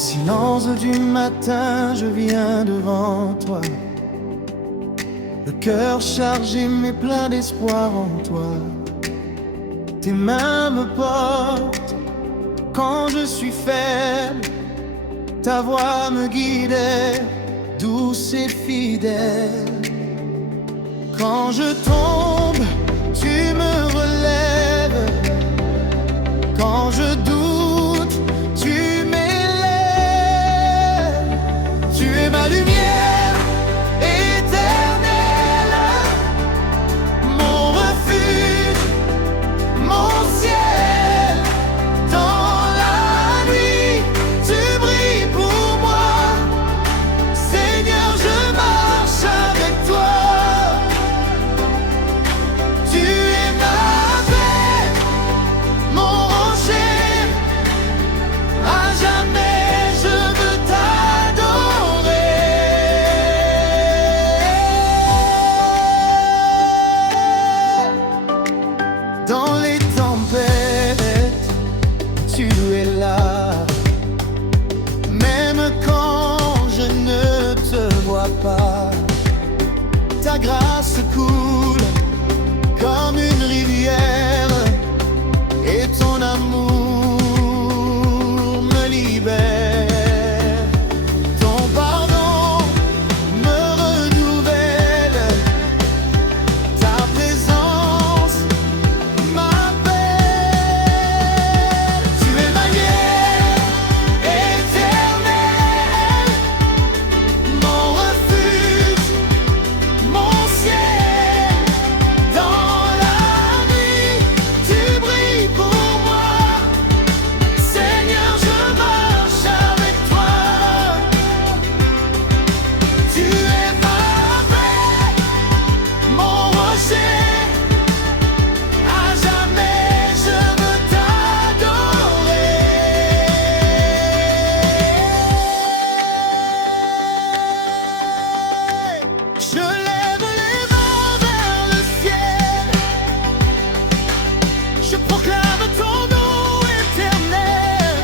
silence du matin, je viens devant toi. Le cœur chargé mais plein d'espoir en toi. Tes mains me portent quand je suis faible. Ta voix me guidait, douce et fidèle. Quand je tombe, tu me relèves. Quand je doute, tu m'élèves. Tu es ma lumière éternelle, mon refuge, mon ciel. Dans la nuit, tu brilles pour moi. Seigneur, je marche avec toi. Tu es ma paix, mon rocher. À jamais je veux t'adorer. Dans les tempêtes, tu es là. Même quand je ne te vois pas, ta grâce coule comme une rivière et ton amour me libère. Ton pardon me renouvelle, ta présence m'appelle. Tu es ma lumière éternelle, mon refuge, mon ciel. Dans la nuit, tu brilles pour moi. Seigneur, je marche avec toi. Tu es ma paix, mon rocher. À jamais je veux t'adorer. Je lève les mains vers le ciel. Je proclame ton nom éternel.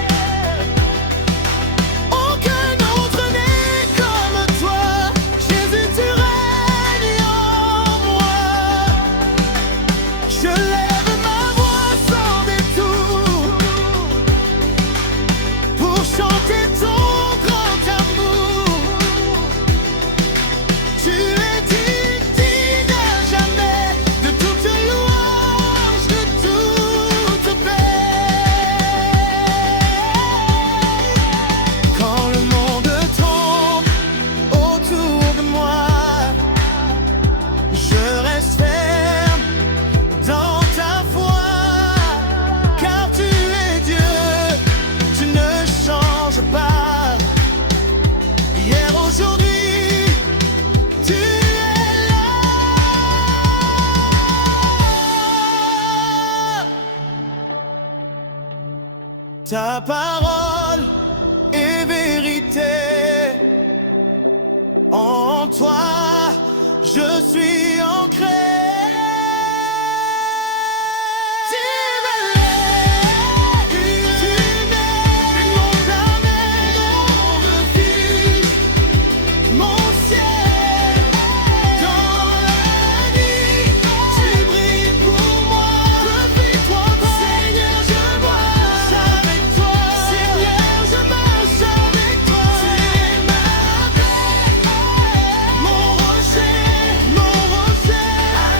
Aucun autre n'est comme toi. Jésus, tu règnes en moi. Je lève ma voix sans détour pour chanter ton grand amour. Tu es digne à jamais de toute louange, de toute paix. Quand le monde tombe autour de moi, je reste ferme dans ta foi. Car tu es Dieu, tu ne changes pas. Hier, aujourd'hui, tu es là. Ta parole est vérité. En toi, je suis ancré. Tu m'élèves, tu m'aimes, mon jamais, mon refuge, mon ciel. Dans la nuit, tu brilles pour moi. Depuis-toi, Seigneur, je marche avec toi. Seigneur, je marche avec toi. Tu es ma paix, mon rocher, à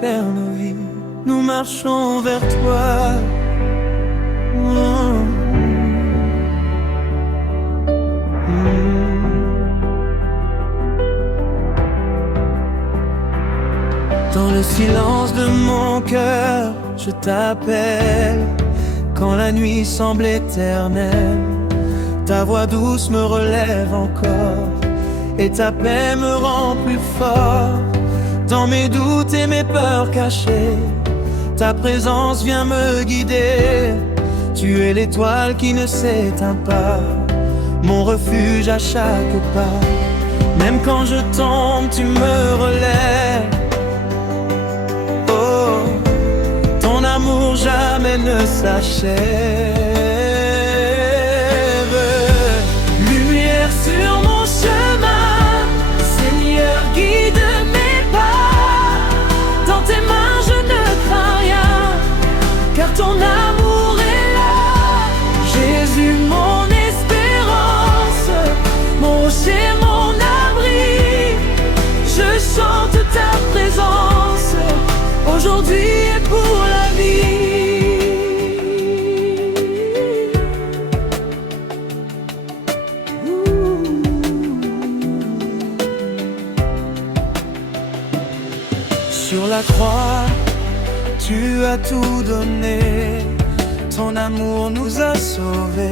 Père nos vies, nous marchons vers toi. Dans le silence de mon cœur, je t'appelle. Quand la nuit semble éternelle, ta voix douce me relève encore, et ta paix me rend plus fort. Dans mes doutes et mes peurs cachées, ta présence vient me guider. Tu es l'étoile qui ne s'éteint pas, mon refuge à chaque pas. Même quand je tombe, tu me relèves. Oh, ton amour jamais ne s'achève. Lumière sur mon chemin, Seigneur, guide mes pas. Dans tes mains je ne crains rien, car ton amour est là. Jésus, mon espérance, mon rocher, mon abri. Je chante ta présence, aujourd'hui et pour la vie. Sur la croix, tu as tout donné. Ton amour nous a sauvés.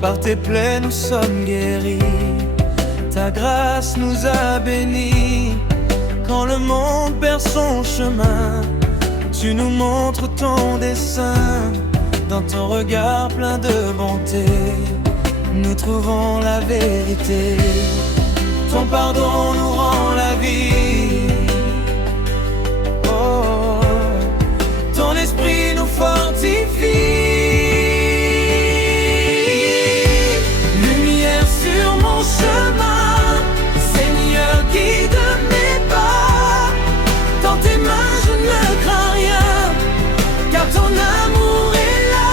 Par tes plaies nous sommes guéris. Ta grâce nous a bénis. Quand le monde perd son chemin, tu nous montres ton dessein. Dans ton regard plein de bonté, nous trouvons la vérité. Ton pardon nous rend la vie. Oh, ton esprit nous fortifie. Lumière sur mon chemin, Seigneur, guide mes pas. Dans tes mains je ne crains rien, car ton amour est là.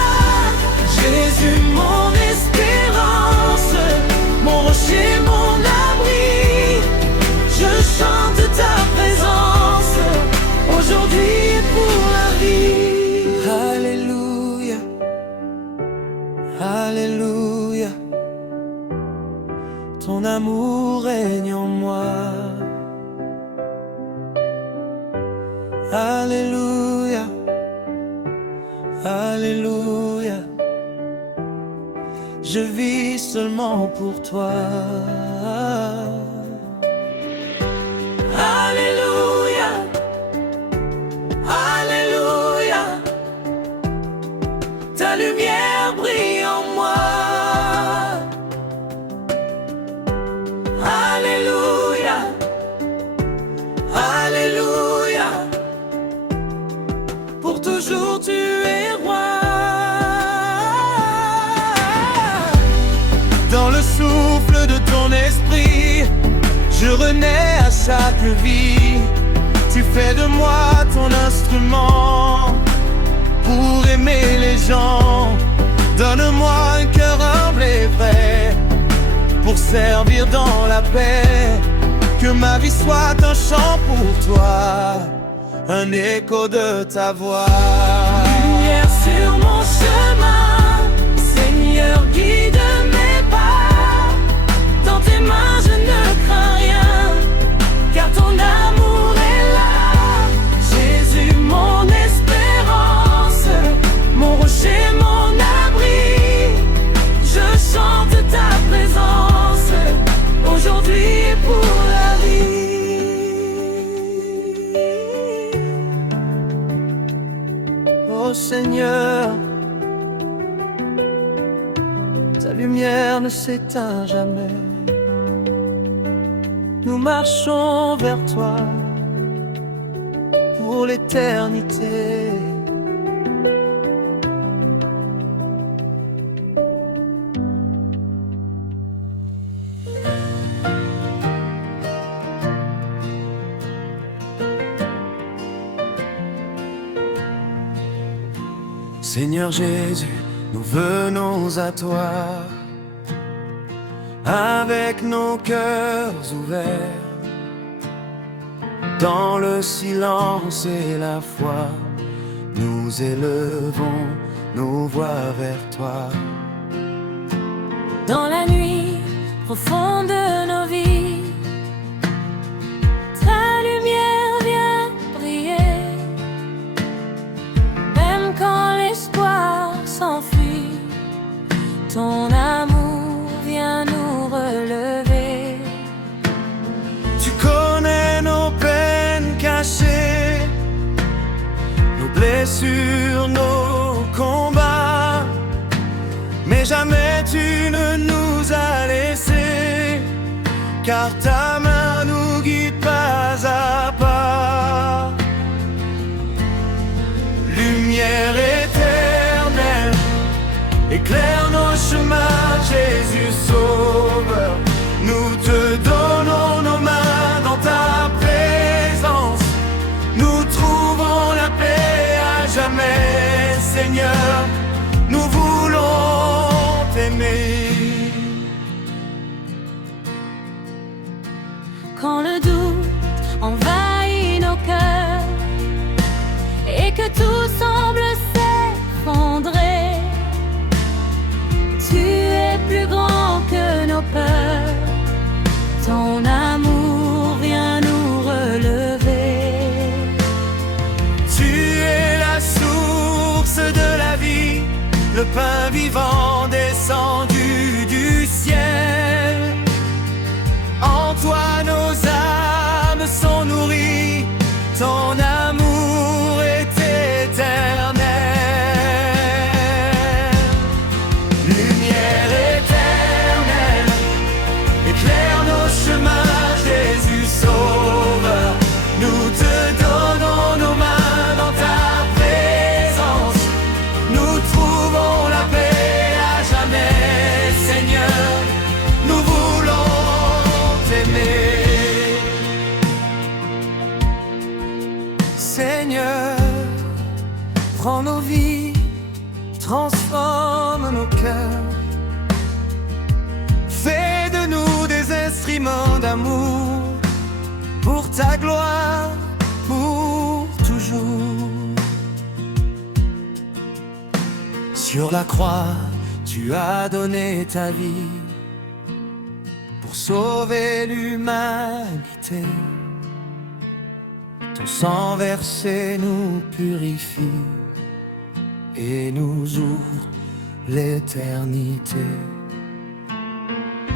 Jésus, mon espérance, mon rocher, mon abri. Je chante ta présence, aujourd'hui et pour la vie. Alléluia, Alléluia. Ton amour règne en moi. Alléluia, Alléluia. Je vis seulement pour toi. Alléluia, Alléluia. Ta lumière brille en moi. Alléluia, Alléluia. Pour toujours tu es roi. Dans le souffle de ton esprit, je renais à chaque vie. Tu fais de moi ton instrument pour aimer les gens. Donne-moi un cœur humble et vrai pour servir dans la paix. Que ma vie soit un chant pour toi, un écho de ta voix. Lumière sur mon chemin, Seigneur, guide mes pas. Dans tes mains je ne crains rien, car ton amour est là. Jésus, mon espérance, mon rocher, mon abri. Je chante ta présence, aujourd'hui et pour la vie. Oh Seigneur, ta lumière ne s'éteint jamais. Nous marchons vers toi pour l'éternité. Seigneur Jésus, nous venons à toi avec nos cœurs ouverts. Dans le silence et la foi, nous élevons nos voix vers toi. Dans la nuit profonde de nos vies, ta lumière vient briller. Même quand l'espoir s'enfuit, ton amour vient nous relever. Tu connais nos peines cachées, nos blessures, nos combats, mais jamais tu ne nous as laissés, car ta main nous guide pas à pas. Lumière éternelle, éclaire nos chemins, Jésus Sauveur. Nous te donnons nos mains dans ta présence. Nous trouvons la paix à jamais, Seigneur. Nous voulons t'aimer. Quand le doute envahit nos cœurs et que tout semble s'effondrer, tu es plus grand que nos peurs. Ton amour vient nous relever. Tu es la source de la vie, le pain vivant descendu du ciel. En toi nos âmes sont nourries, ton amour est éternel. Lumière éternelle, éclaire nos chemins, Jésus Sauveur. Nous te donnons nos mains dans ta présence. Nous trouvons la paix à jamais, Seigneur. Nous voulons t'aimer. Seigneur, prends nos vies, transforme nos cœurs. Fais de nous des instruments d'amour, pour ta gloire, pour toujours. Sur la croix, tu as donné ta vie pour sauver l'humanité. Ton sang versé nous purifie et nous ouvre l'éternité.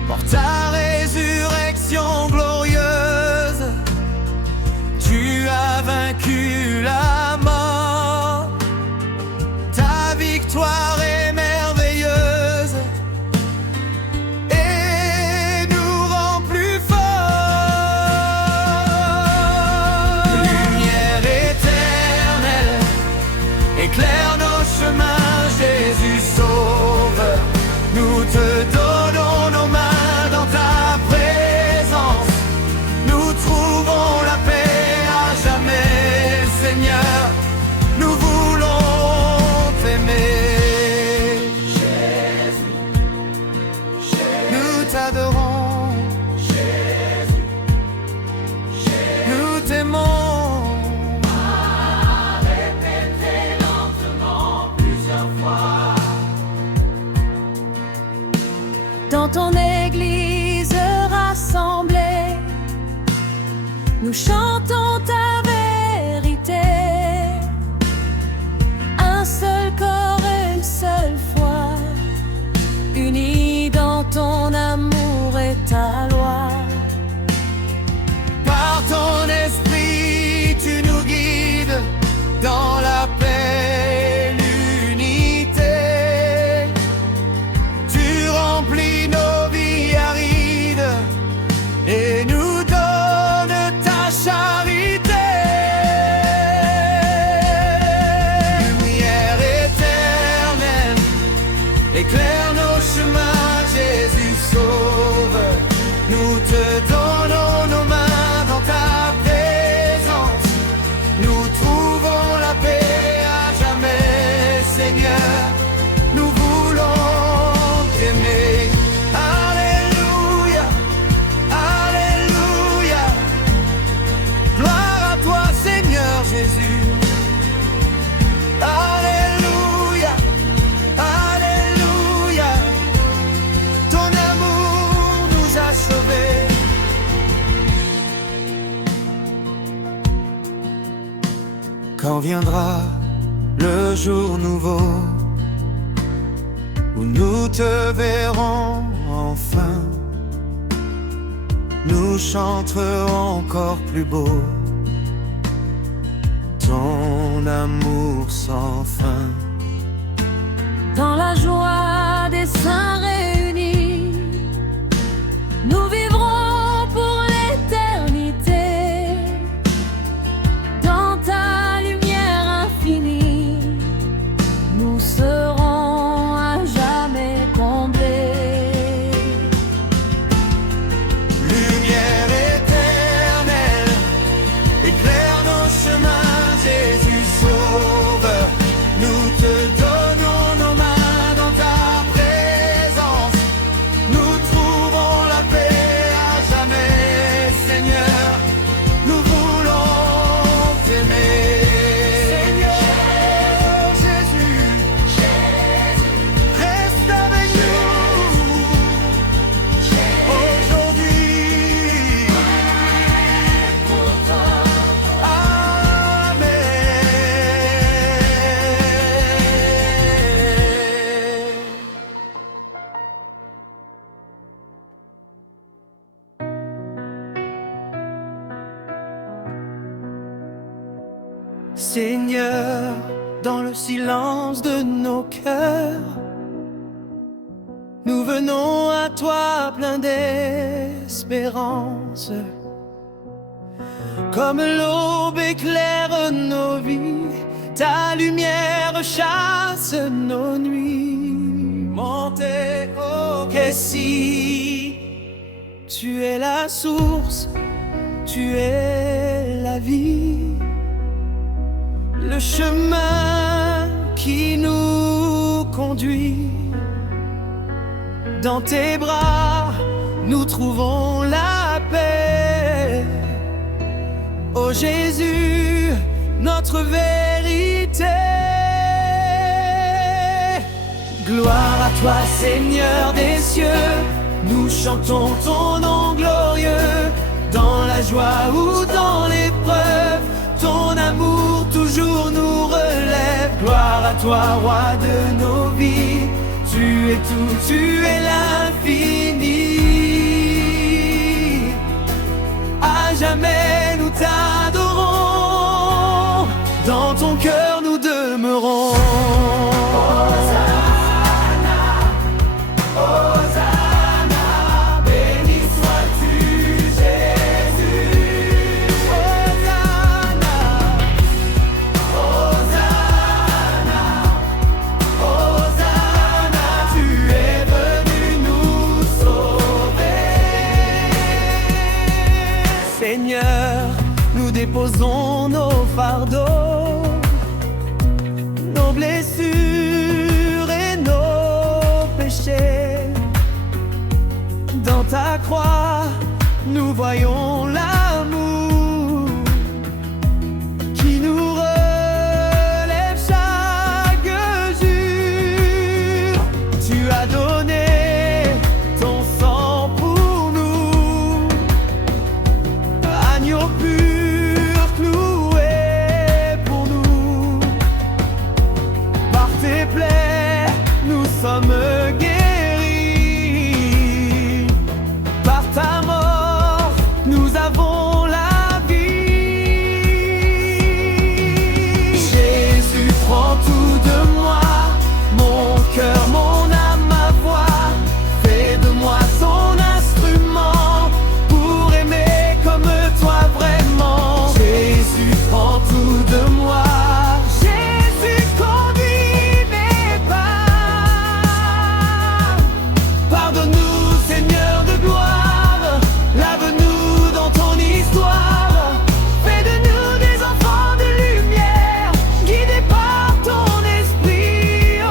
Par ta résurrection glorieuse, tu as vaincu la mort. Ta victoire est merveilleuse et nous rend plus forts. Lumière éternelle, éclaire nos chemins, Jésus Sauveur. Nous te donnons nos mains dans ta présence. Nous trouvons la paix à jamais, Seigneur. Nous voulons t'aimer. Jésus, nous t'adorons. Jésus, nous t'aimons. À répéter lentement plusieurs fois. Dans ton église rassemblée, nous chantons ta vérité. Un seul corps, une seule foi, unis dans ton amour et ta loi. Par ton esprit, tu nous guides dans la paix et l'unité. Tu remplis nos vies arides et nous donnes ta charité. Lumière éternelle, éclaire nos chemins, Jésus Sauveur. Nous te donnons nos mains dans ta présence. Nous trouvons la paix à jamais, Seigneur. Nous voulons t'aimer. Alléluia, Alléluia. Gloire Quand viendra le jour nouveau où nous te verrons enfin, nous chanterons encore plus beau ton amour sans fin. Dans la joie des saints réunis, nous vivrons pour l'éternité. Dans ta lumière infinie, nous serons à jamais comblés. Lumière éternelle, éclaire nos chemins, Jésus Sauveur. Nous te donnons nos mains dans ta présence. Nous trouvons la paix à jamais, Seigneur. Nous voulons t'aimer. Seigneur Jésus, reste avec nous aujourd'hui. Seigneur, dans le silence de nos cœurs, nous venons à toi pleins d'espérance. Comme l'aube éclaire nos vies, ta lumière chasse nos nuits. Montez au Kessie, tu es la source, tu es la vie. Le chemin qui nous conduit, dans tes bras, nous trouvons la paix. Ô Jésus, notre vérité. Gloire à toi, Seigneur des cieux, nous chantons ton nom glorieux. Dans la joie ou dans l'épreuve, ton amour toujours nous relève. Gloire à toi, roi de nos vies, tu es tout, tu es l'infini. À jamais nous t'adorons, dans ton cœur nous demeurons. Seigneur, nous déposons nos fardeaux, nos blessures et nos péchés. Dans ta croix, nous voyons l'amour qui nous relève chaque jour. Tu as donné ton sang pour nous, agneau pur cloué pour nous. Par tes plaies, nous sommes guéris. Par ta mort, nous avons la vie. Jésus, prends tout de moi, mon cœur, mon âme, ma voix. Fais de moi ton instrument pour aimer comme toi vraiment. Jésus, prends tout de moi. Jésus, conduis mes pas. Pardonne-nous, Seigneur de gloire. Lave-nous dans ton histoire. Fais de nous des enfants de lumière, guidés par ton esprit, ô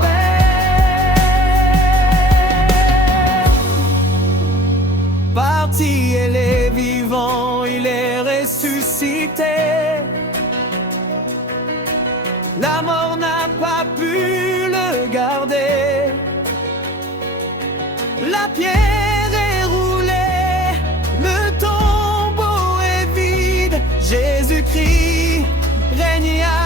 Père. Parti, il est vivant, il est ressuscité. La mort n'a pas pu le garder. La pierre est roulée, le tombeau est vide. Jésus-Christ règne à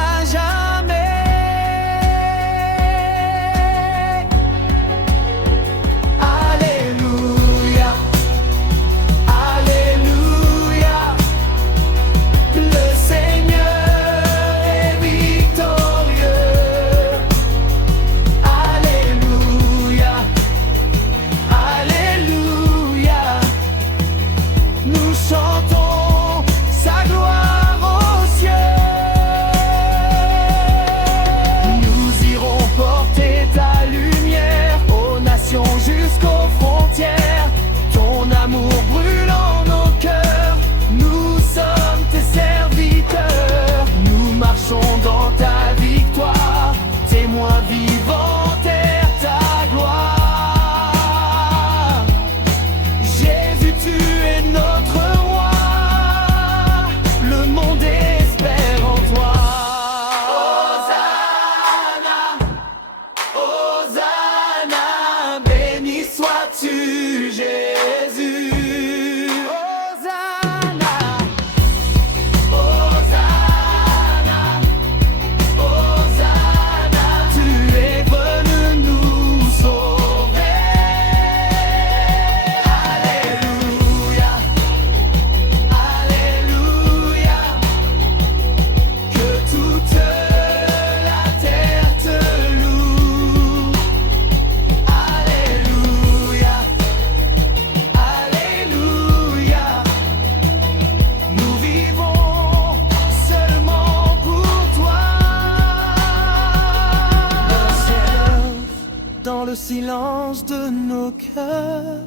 silence de nos cœurs,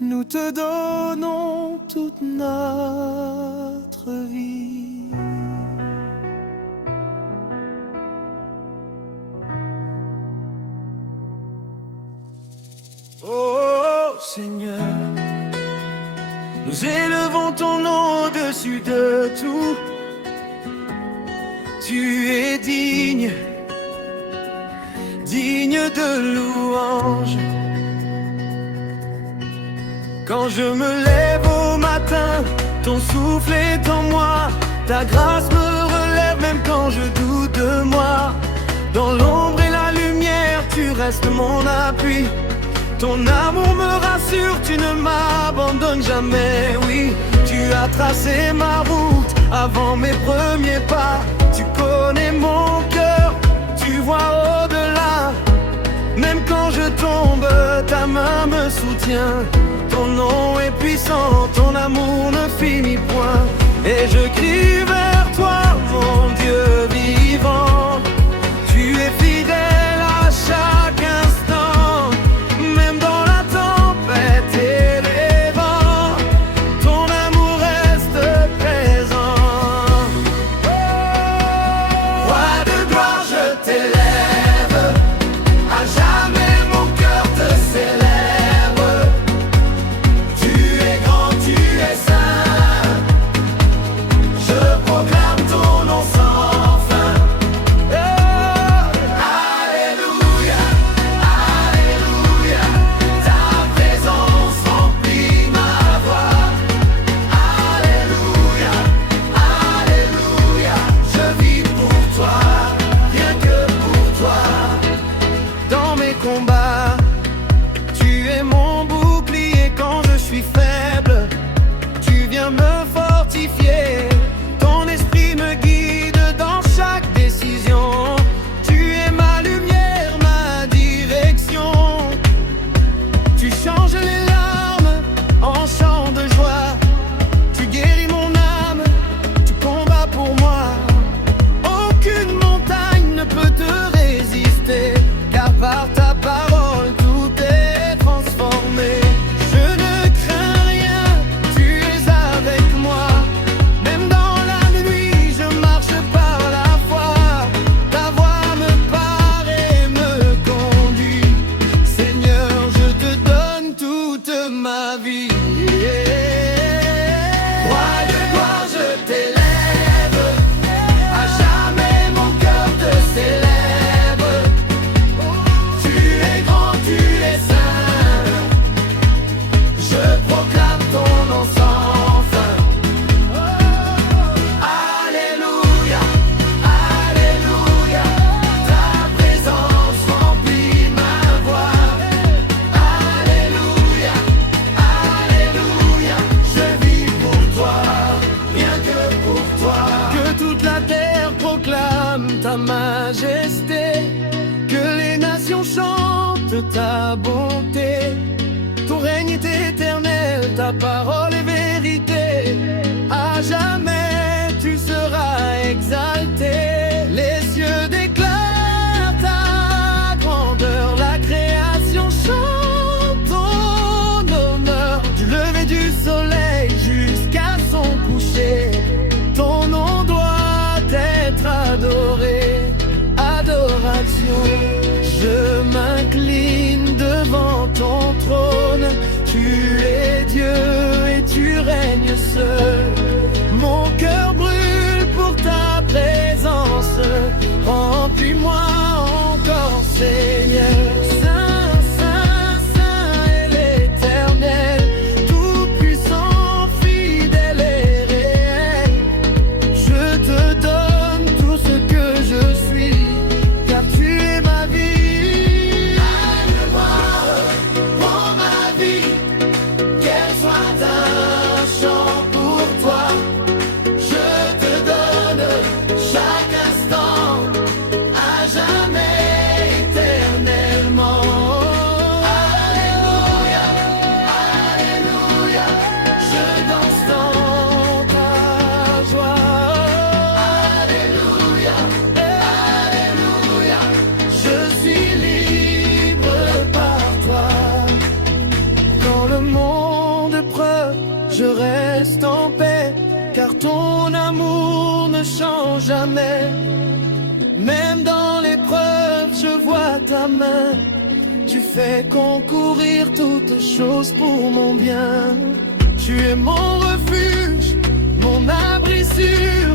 nous te donnons toute notre vie. Oh Seigneur, nous élevons ton nom au-dessus de tout. Tu es digne, digne de louange. Quand je me lève au matin, ton souffle est en moi. Ta grâce me relève même quand je doute de moi. Dans l'ombre et la lumière, tu restes mon appui. Ton amour me rassure, tu ne m'abandonnes jamais, oui. Tu as tracé ma route avant mes premiers pas. Tu connais mon cœur, tu vois au-delà. Même quand je tombe, ta main me soutient. Ton nom est puissant, ton amour ne finit point. Et je crie vers toi, mon Dieu vivant. Tu es fidèle à chaque instant. Même dans la tempête et les vents, ton amour reste présent. Roi de gloire, je t'élève. À jamais mon cœur te célèbre. Tu es grand, tu es saint. Je proclame ton nom sans fin. Alléluia, alléluia. Ta présence remplit ma voix. Alléluia, alléluia. Je vis pour toi, rien que pour toi. Dans mes combats, tu es mon bouclier quand je suis faible. Tu viens me fortifier. Ton esprit me guide dans chaque décision. Tu es ma lumière, ma direction. Tu changes les larmes en chants de joie. Tu guéris mon âme, tu combats pour moi. Aucune montagne ne peut te résister, car par ta parole tout est transformé. Je ne crains rien, tu es avec moi. Même dans la nuit, je marche par la foi. Ta voix me parle et me conduit. Seigneur, je te donne toute ma vie. Roi de gloire, je t'élève. À jamais mon cœur te célèbre. Tu es grand, tu es saint. Je proclame ton nom sans fin. Alléluia, alléluia. Ta présence remplit ma voix. Alléluia, alléluia. Je vis pour toi, rien que pour toi. Que toute la terre proclame ta majesté. Que les nations chantent ta bonté. Ton règne est éternel, ta parole est vérité. À jamais tu seras exalté. Les cieux déclarent ta grandeur. La création chante ton honneur. Du lever du soleil jusqu'à son coucher, ton nom doit être adoré. Adoration, je m'incline devant ton trône. Tu es Dieu et tu jamais. Même dans l'épreuve, je vois ta main. Tu fais concourir toutes choses pour mon bien. Tu es mon refuge, mon abri sûr.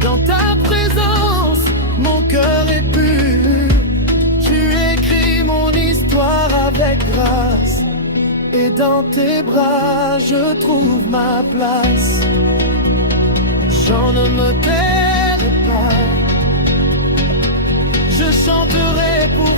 Dans ta présence, mon cœur est pur. Tu écris mon histoire avec grâce. Et dans tes bras, je trouve ma place. J'en ne me tairai pas. Je chanterai pour